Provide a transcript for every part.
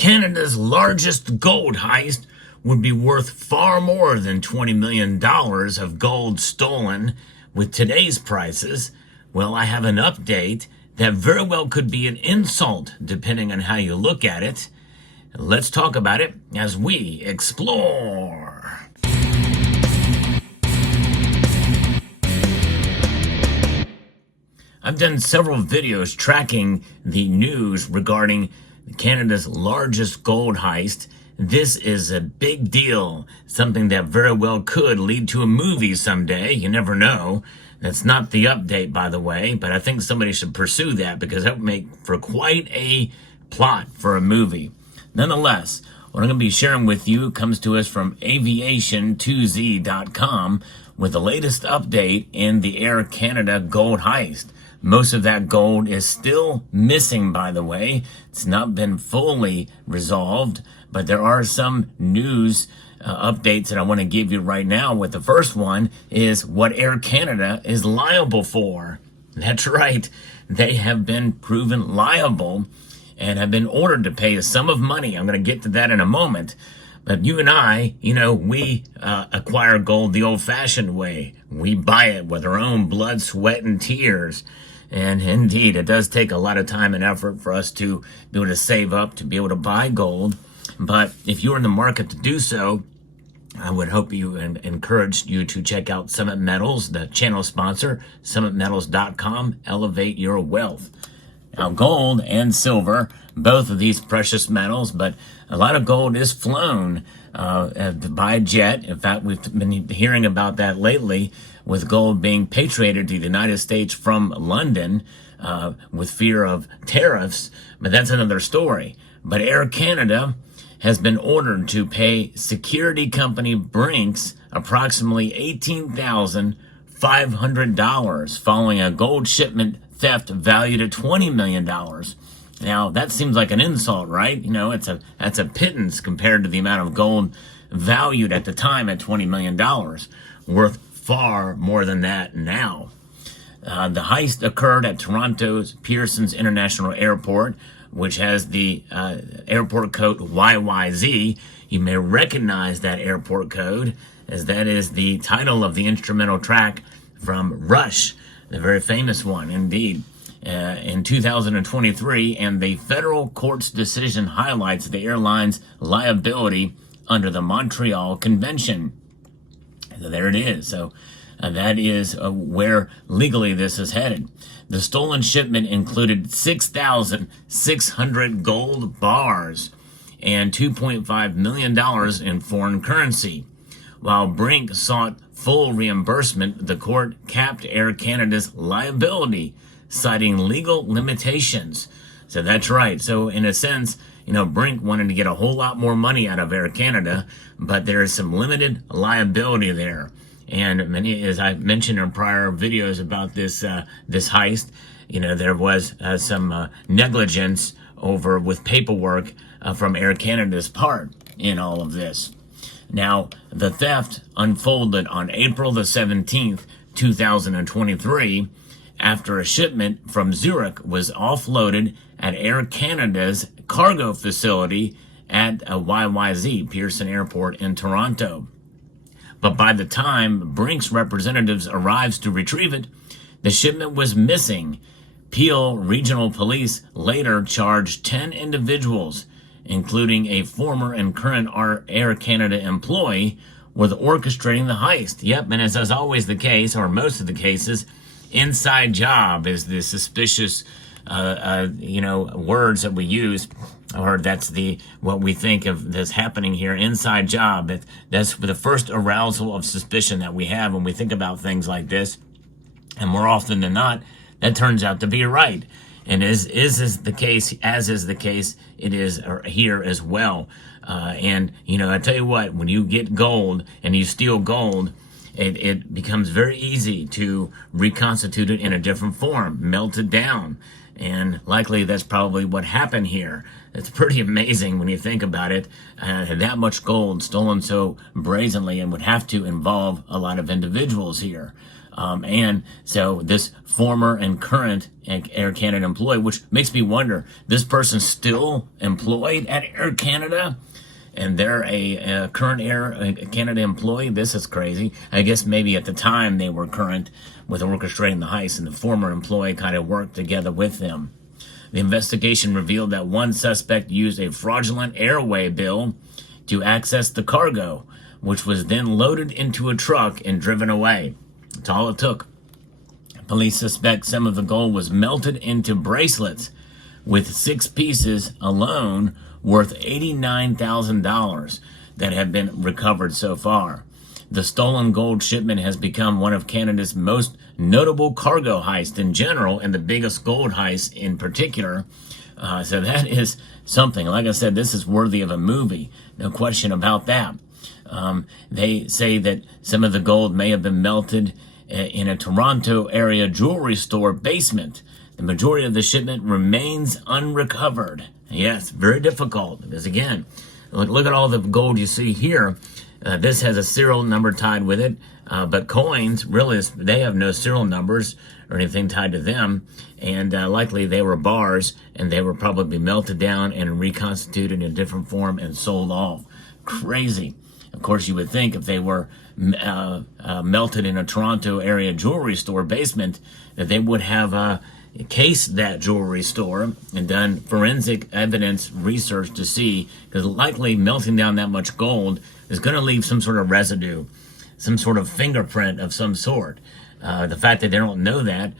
Canada's largest gold heist would be worth far more than $20 million of gold stolen with today's prices. Well, I have an update that very well could be an insult depending on how you look at it. Let's talk about it as we explore. I've done several videos tracking the news regarding Canada's largest gold heist. This is a big deal, something that very well could lead to a movie someday. You never know. That's not the update, by the way, but I think somebody should pursue that because that would make for quite a plot for a movie. Nonetheless, what I'm going to be sharing with you comes to us from aviation2z.com with the latest update in the Air Canada gold heist. Most of that gold is still missing, by the way. It's not been fully resolved, but there are some news updates that I want to give you right now. With the first one is what Air Canada is liable for. That's right. They have been proven liable and have been ordered to pay a sum of money. I'm going to get to that in a moment. But you and I, we acquire gold the old-fashioned way. We buy it with our own blood, sweat, and tears. And indeed, it does take a lot of time and effort for us to be able to save up to be able to buy gold. But if you're in the market to do so, I would hope you and encourage you to check out Summit Metals, the channel sponsor, summitmetals.com. Elevate your wealth. Now, gold and silver, both of these precious metals, but a lot of gold is flown by jet. In fact, we've been hearing about that lately, with gold being patriated to the United States from London with fear of tariffs, but that's another story. But Air Canada has been ordered to pay security company Brinks approximately $18,500 following a gold shipment theft valued at $20 million. Now, that seems like an insult, right? That's a pittance compared to the amount of gold valued at the time at $20 million, worth far more than that now. The heist occurred at Toronto's Pearson's International Airport, which has the airport code YYZ. You may recognize that airport code, as that is the title of the instrumental track from Rush, the very famous one indeed, in 2023, and the federal court's decision highlights the airline's liability under the Montreal Convention. So there it is. So that is where legally this is headed. The stolen shipment included 6,600 gold bars and $2.5 million in foreign currency. While Brink sought full reimbursement, the court capped Air Canada's liability, citing legal limitations. So that's right. So in a sense, Brink wanted to get a whole lot more money out of Air Canada, but there is some limited liability there. And many, as I mentioned in prior videos about this heist, there was some negligence with paperwork from Air Canada's part in all of this. Now, the theft unfolded on April the 17th, 2023, after a shipment from Zurich was offloaded at Air Canada's cargo facility at YYZ, Pearson Airport in Toronto. But by the time Brink's representatives arrived to retrieve it, the shipment was missing. Peel Regional Police later charged 10 individuals, including a former and current Air Canada employee, with orchestrating the heist. Yep, and as is always the case, or most of the cases, inside job is the suspicious, words that we use, or that's what we think of this happening here. Inside job. That's the first arousal of suspicion that we have when we think about things like this, and more often than not, that turns out to be right. And as is the case, it is here as well. And I tell you what, when you get gold and you steal gold, it becomes very easy to reconstitute it in a different form, melt it down. And likely that's probably what happened here. It's pretty amazing when you think about it. That much gold stolen so brazenly, and would have to involve a lot of individuals here. And so this former and current Air Canada employee, which makes me wonder, this person's still employed at Air Canada? And they're a current Air Canada employee? This is crazy. I guess maybe at the time they were current with orchestrating the heist, and the former employee kind of worked together with them. The investigation revealed that one suspect used a fraudulent airway bill to access the cargo, which was then loaded into a truck and driven away. That's all it took. Police suspect some of the gold was melted into bracelets, with 6 pieces alone worth $89,000 that have been recovered so far. The stolen gold shipment has become one of Canada's most notable cargo heists in general, and the biggest gold heist in particular. So that is something. Like I said, this is worthy of a movie. No question about that. They say that some of the gold may have been melted in a Toronto area jewelry store basement. The majority of the shipment remains unrecovered. Yes, very difficult, because again, look at all the gold you see here. This has a serial number tied with it, but coins, really, they have no serial numbers or anything tied to them, and likely they were bars, and they were probably melted down and reconstituted in a different form and sold off. Crazy. Of course, you would think if they were melted in a Toronto area jewelry store basement, that they would have cased that jewelry store and done forensic evidence research to see, because likely melting down that much gold is going to leave some sort of residue, some sort of fingerprint of some sort. The fact that they don't know that,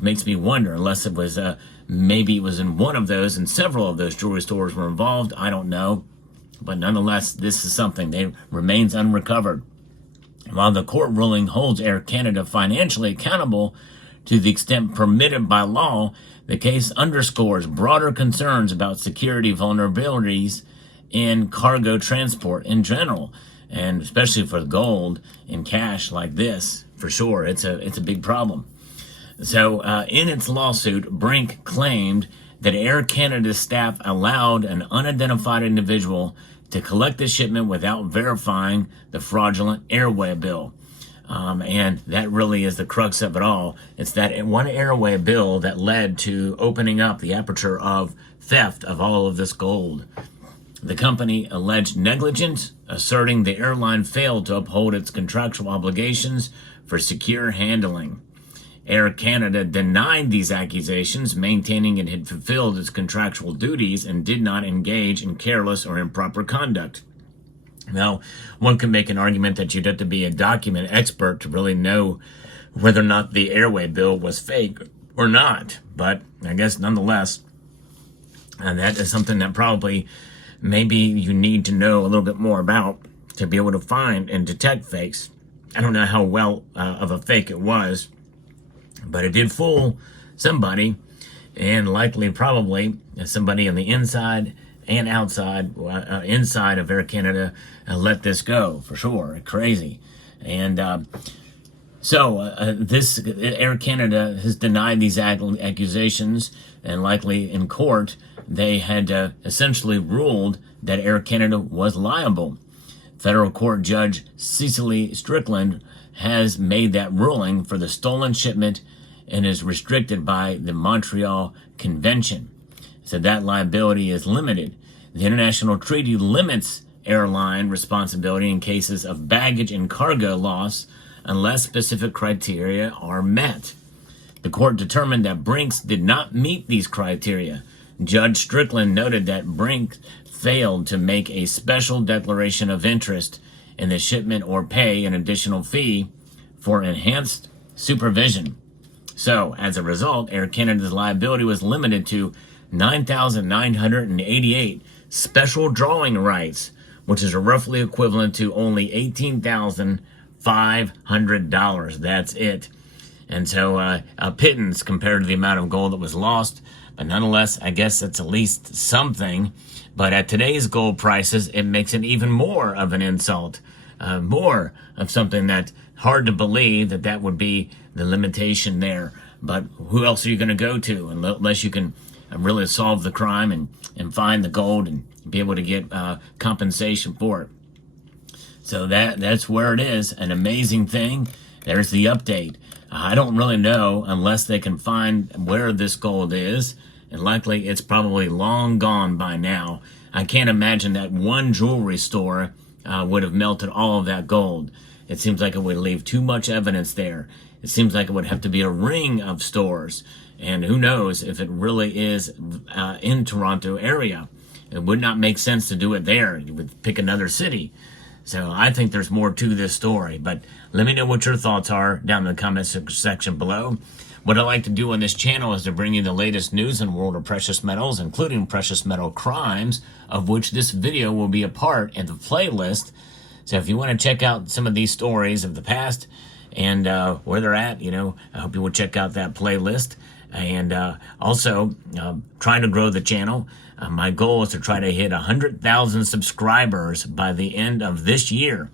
makes me wonder, unless it was, maybe it was in one of those, and several of those jewelry stores were involved. I don't know. But nonetheless, this is something that remains unrecovered. While the court ruling holds Air Canada financially accountable to the extent permitted by law, the case underscores broader concerns about security vulnerabilities in cargo transport in general, and especially for gold in cash like this. For sure, it's a big problem. So in its lawsuit, Brink claimed that Air Canada's staff allowed an unidentified individual to collect the shipment without verifying the fraudulent airway bill. And that really is the crux of it all. It's that one airway bill that led to opening up the aperture of theft of all of this gold. The company alleged negligence, asserting the airline failed to uphold its contractual obligations for secure handling. Air Canada denied these accusations, maintaining it had fulfilled its contractual duties and did not engage in careless or improper conduct. Now, one could make an argument that you'd have to be a document expert to really know whether or not the airway bill was fake or not. But I guess nonetheless, that is something that probably maybe you need to know a little bit more about to be able to find and detect fakes. I don't know how well of a fake it was, but it did fool somebody, and likely probably somebody on the inside and outside, inside of Air Canada, let this go, for sure. Crazy. And so this Air Canada has denied these accusations, and likely in court, they had essentially ruled that Air Canada was liable. Federal Court Judge Cecily Strickland has made that ruling for the stolen shipment and is restricted by the Montreal Convention. So that liability is limited. The international treaty limits airline responsibility in cases of baggage and cargo loss unless specific criteria are met. The court determined that Brinks did not meet these criteria. Judge Strickland noted that Brinks failed to make a special declaration of interest in the shipment or pay an additional fee for enhanced supervision. So, as a result, Air Canada's liability was limited to $9,988 special drawing rights, which is roughly equivalent to only $18,500. That's it. And so, a pittance compared to the amount of gold that was lost. But nonetheless, I guess it's at least something. But at today's gold prices, it makes it even more of an insult. More of something that hard to believe that would be the limitation there. But who else are you going to go to unless you can really solve the crime and find the gold and be able to get compensation for it? So that's where it is. An amazing thing. there's the update. I don't really know unless they can find where this gold is, and likely it's probably long gone by now. I can't imagine that one jewelry store would have melted all of that gold. It seems like it would leave too much evidence there. It seems like it would have to be a ring of stores, and who knows if it really is in Toronto area. It would not make sense to do it there. You would pick another city. So I think there's more to this story, but let me know what your thoughts are down in the comments section below. What I like to do on this channel is to bring you the latest news in the world of precious metals, including precious metal crimes, of which this video will be a part in the playlist. So if you want to check out some of these stories of the past and where they're at, I hope you will check out that playlist. And also, trying to grow the channel. My goal is to try to hit 100,000 subscribers by the end of this year.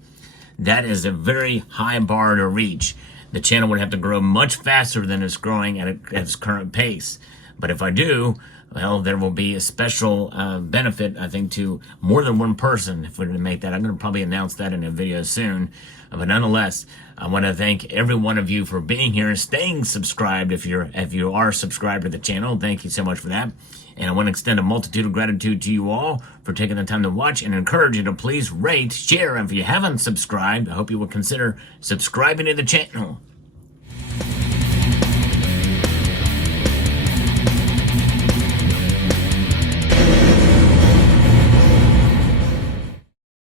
That is a very high bar to reach. The channel would have to grow much faster than it's growing at its current pace. But if I do, well, there will be a special benefit, I think, to more than one person if we're going to make that. I'm going to probably announce that in a video soon. But nonetheless, I want to thank every one of you for being here and staying subscribed. If you are subscribed to the channel, thank you so much for that. And I want to extend a multitude of gratitude to you all for taking the time to watch, and encourage you to please rate, share, and if you haven't subscribed, I hope you will consider subscribing to the channel.